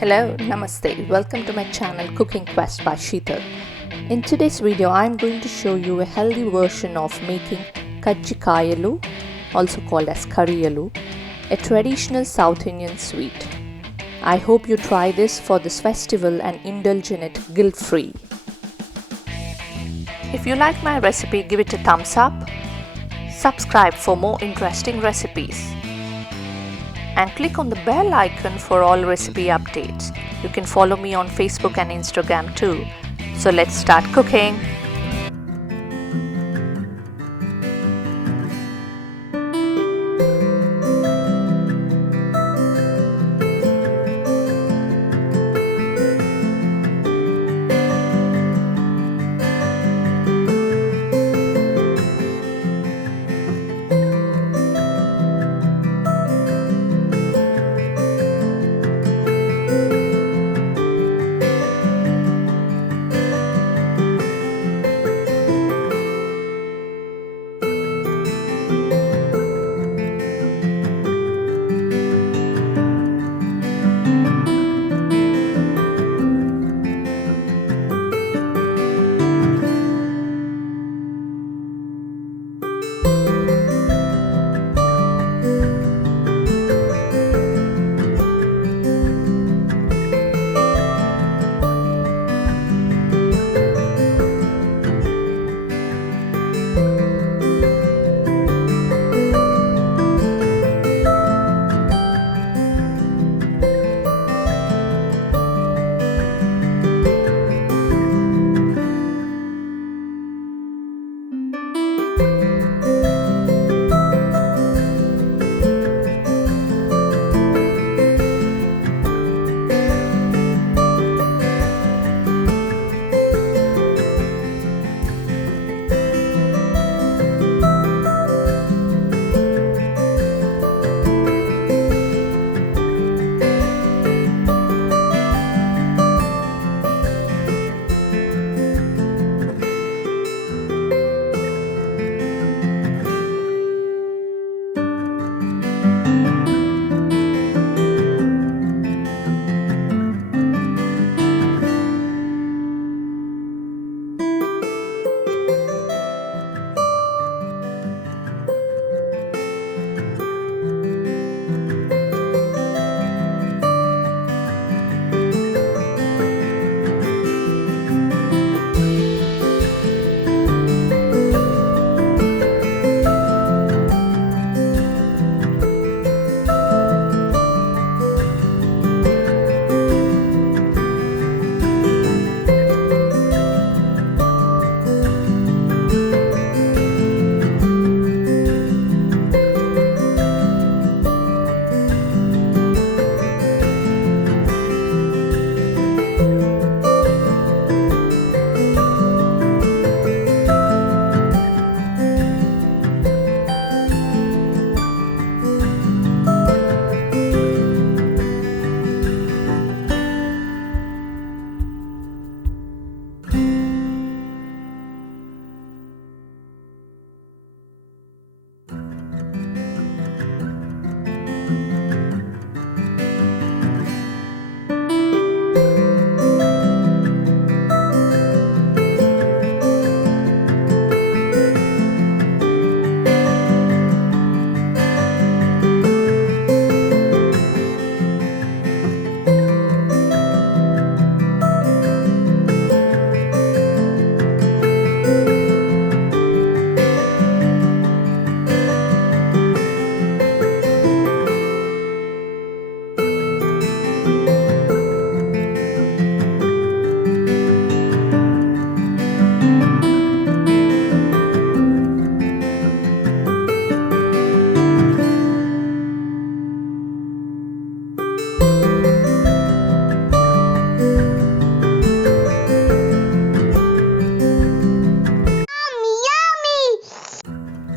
Hello, Namaste. Welcome to my channel Cooking Quest by Sheetal. In today's video, I am going to show you a healthy version of making Kajjikayalu, also called as Kariyelu, a traditional South Indian sweet. I hope you try this for this festival and indulge in it guilt-free. If you like my recipe, give it a thumbs up. Subscribe for more interesting recipes. And click on the bell icon for all recipe updates. You can follow me on Facebook and Instagram too. So let's start cooking.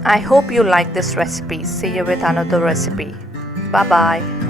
I hope you like this recipe. See you with another recipe. Bye bye.